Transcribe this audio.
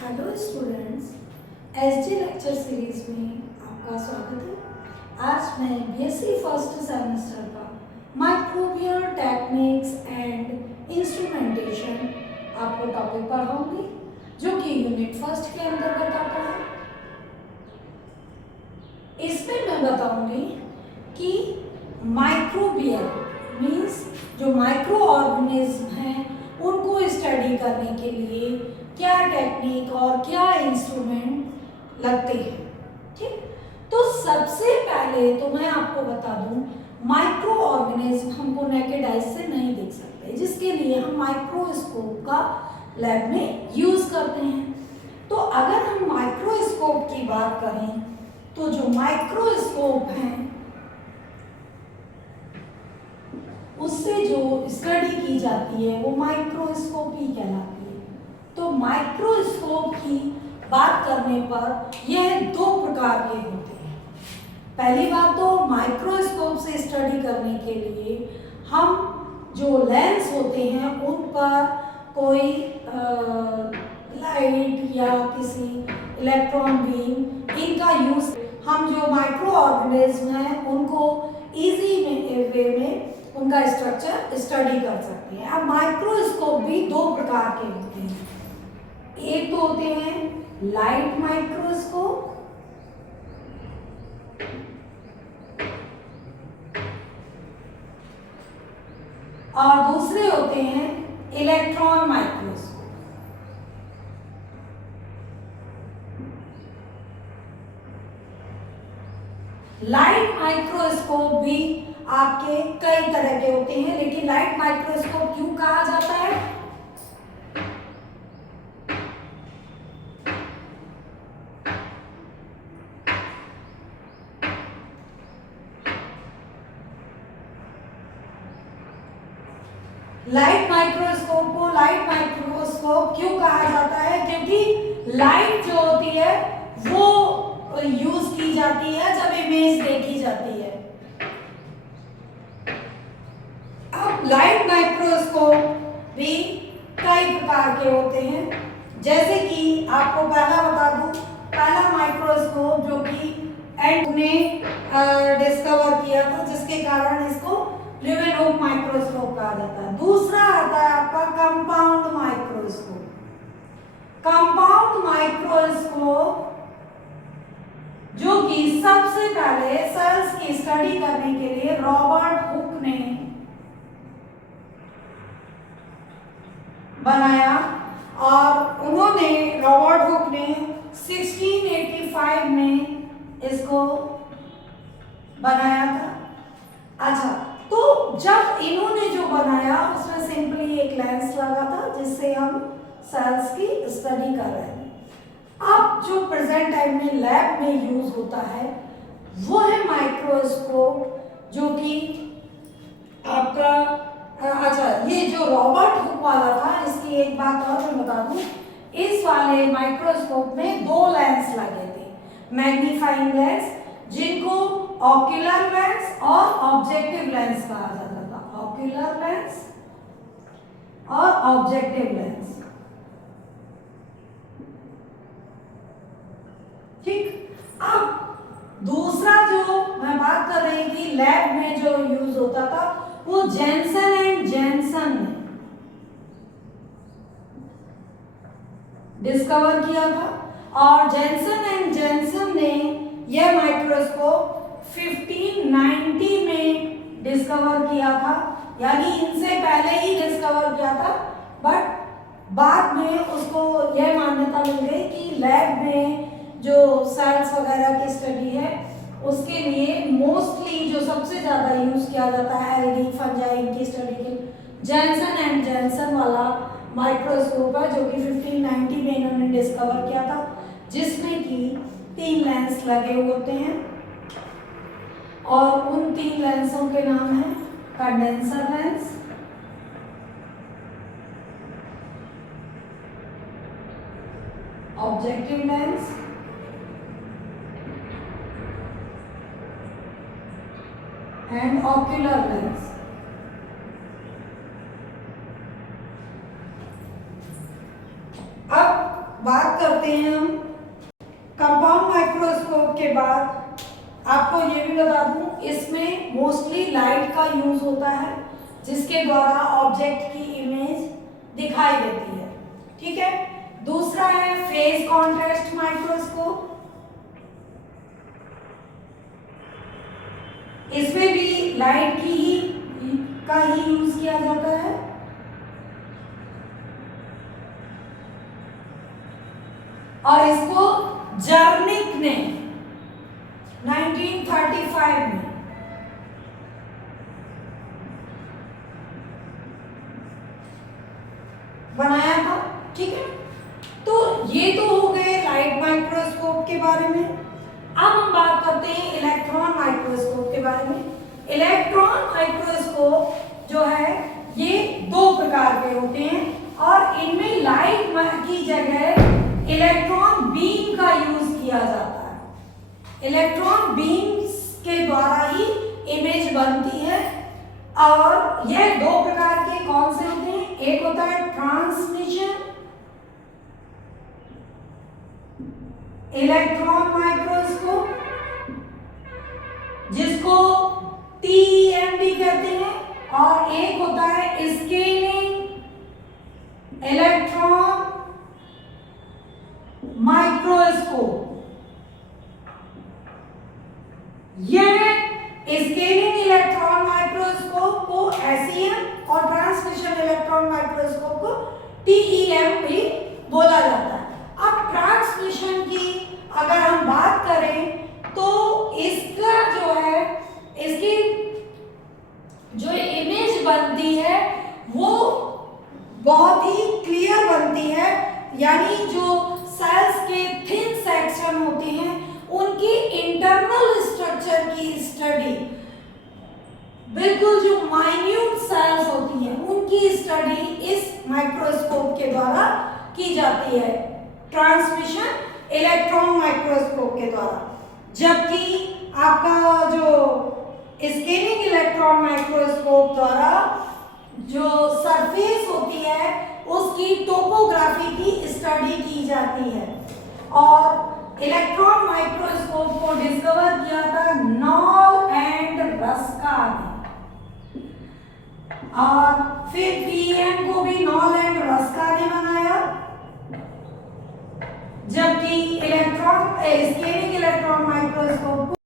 Hello students, SG lecture series में आपका स्वागत है। आज मैं बीएससी फर्स्ट सेमेस्टर का माइक्रोबियल टेक्निक्स एंड इंस्ट्रूमेंटेशन आपको टॉपिक पढ़ाऊंगी, जो कि यूनिट फर्स्ट के अंतर्गत आता है। इसमें मैं बताऊंगी कि माइक्रोबियल मीन्स जो माइक्रो ऑर्गेनिज्म हैं उनको स्टडी करने के लिए क्या टेक्निक और क्या इंस्ट्रूमेंट लगते हैं। ठीक, तो सबसे पहले तो मैं आपको बता दूं, माइक्रो ऑर्गेनिज्म हमको नेकेड आइज से नहीं देख सकते, जिसके लिए हम माइक्रोस्कोप का लैब में यूज करते हैं। तो अगर हम माइक्रोस्कोप की बात करें तो जो माइक्रोस्कोप है उससे जो स्टडी की जाती है वो माइक्रोस्कोपी कहलाती है। तो माइक्रोस्कोप की बात करने पर यह दो प्रकार के होते हैं। पहली बात तो माइक्रोस्कोप से स्टडी करने के लिए हम जो लेंस होते हैं उन पर कोई लाइट या किसी इलेक्ट्रॉन बीम इनका यूज हम जो माइक्रो ऑर्गेनिज्म है उनको इजी वे में उनका स्ट्रक्चर स्टडी कर सकते हैं। अब माइक्रोस्कोप भी दो प्रकार के होते हैं। एक तो होते हैं लाइट माइक्रोस्कोप और दूसरे होते हैं इलेक्ट्रॉन माइक्रोस्कोप। लाइट माइक्रोस्कोप भी आपके कई तरह के होते हैं, लेकिन लाइट माइक्रोस्कोप क्यों कहा जाता है? लाइट माइक्रोस्कोप को लाइट माइक्रोस्कोप क्यों कहा जाता है? क्योंकि लाइट जो होती है वो यूज की जाती है जब इमेज देखी जाती है। अब लाइट माइक्रोस्कोप भी कई प्रकार के होते हैं, जैसे कि आपको पहला बता दूं, पहला माइक्रोस्कोप जो कि एंड ने डिस्कवर किया था, जिसके कारण इसको लेवेनहोफ माइक्रोस्कोप कहा जाता है। दूसरा आता है आपका कंपाउंड माइक्रोस्कोप। कंपाउंड माइक्रोस्कोप जो कि सबसे पहले सेल्स की स्टडी करने के लिए रॉबर्ट हुक ने बनाया, और उन्होंने रॉबर्ट हुक ने 1685 में इसको बनाया था। अच्छा, तो जब इन्होंने जो बनाया उसमें सिंपली एक लेंस लगा था जिससे हम सेल्स की स्टडी कर रहे हैं। अब जो प्रेजेंट टाइम में लैब में यूज होता है वो है माइक्रोस्कोप, जो कि आपका अच्छा, ये जो रॉबर्ट हुक वाला था, इसकी एक बात और मैं बता दूं, इस वाले माइक्रोस्कोप में दो लेंस लगे थे, मैग्नीफाइंग लेंस, जिनको ऑक्यूलर लेंस और ऑब्जेक्टिव लेंस कहा जाता था। ऑक्यूलर लेंस और ऑब्जेक्टिव लेंस। ठीक, अब दूसरा जो मैं बात कर रही थी लैब में जो यूज होता था वो जेनसन एंड जेनसन ने डिस्कवर किया था, और जेनसन एंड जेनसन ने यह माइक्रोस्कोप 1590 में डिस्कवर किया था, यानी इनसे पहले ही डिस्कवर किया था, बट बाद में उसको यह मान्यता मिल गई कि लैब में जो सेल्स वगैरह की स्टडी है उसके लिए मोस्टली जो सबसे ज़्यादा यूज किया जाता है एलडी फंजाई की स्टडी के लिए जेनसन एंड जेनसन वाला माइक्रोस्कोप है, जो कि 1590 में इन्होंने डिस्कवर किया था, जिसमें कि 3 लेंस लगे होते हैं, और उन 3 लेंसों के नाम हैं condenser lens, objective lens and ocular lens. अब बात बात करते हैं हम कंपाउंड माइक्रोस्कोप के बाद, आपको ये भी बता दूं इसमें मोस्टली लाइट का यूज होता है जिसके द्वारा ऑब्जेक्ट की इमेज दिखाई देती है। ठीक है, दूसरा है फेज कॉन्ट्रास्ट माइक्रोस्कोप। इसमें भी लाइट का ही यूज किया जाता है। और इसको जर्निक ने 1935 में बनाया था। ठीक है, तो ये तो हो गए लाइट माइक्रोस्कोप के बारे में। अब हम बात करते हैं इलेक्ट्रॉन माइक्रोस्कोप के बारे में। इलेक्ट्रॉन माइक्रोस्कोप जो है ये दो प्रकार के होते हैं और इनमें लाइट की जगह इलेक्ट्रॉन बीम का यूज किया जाता है। इलेक्ट्रॉन बीम्स के द्वारा ही इमेज बनती है और यह दो प्रकार के कौन से होते हैं, एक होता है ट्रांसमिशन इलेक्ट्रॉन माइक्रोस्कोप जिसको TEM भी कहते हैं, और एक होता है स्कैनिंग इलेक्ट्रॉन माइक्रोस्कोप। यह स्कैनिंग इलेक्ट्रॉन माइक्रोस्कोप को SEM और ट्रांसमिशन इलेक्ट्रॉन माइक्रोस्कोप को TEM भी बोला जाता है। अब ट्रांसमिशन की अगर हम बात करें तो इसका जो है, इसकी जो इमेज बनती है वो बहुत ही क्लियर बनती है, यानी जो सेल्स के थिन सेक्शन होते हैं उनकी इंटरनल स्ट्रक्चर की स्टडी, बिल्कुल जो माइन्यूट सेल्स होती हैं उनकी स्टडी इस माइक्रोस्कोप के द्वारा की जाती है, ट्रांसमिशन इलेक्ट्रॉन माइक्रोस्कोप के द्वारा। जबकि आपका जो स्कैनिंग इलेक्ट्रॉन माइक्रोस्कोप द्वारा जो सरफेस होती है उसकी टोपोग्राफी की स्टडी की जाती है। और इलेक्ट्रॉन माइक्रोस्कोप को डिस्कवर किया था नॉल एंड रस्का ने, और फिर TEM को भी नॉल एंड रस्का ने बनाया। जबकि इलेक्ट्रॉन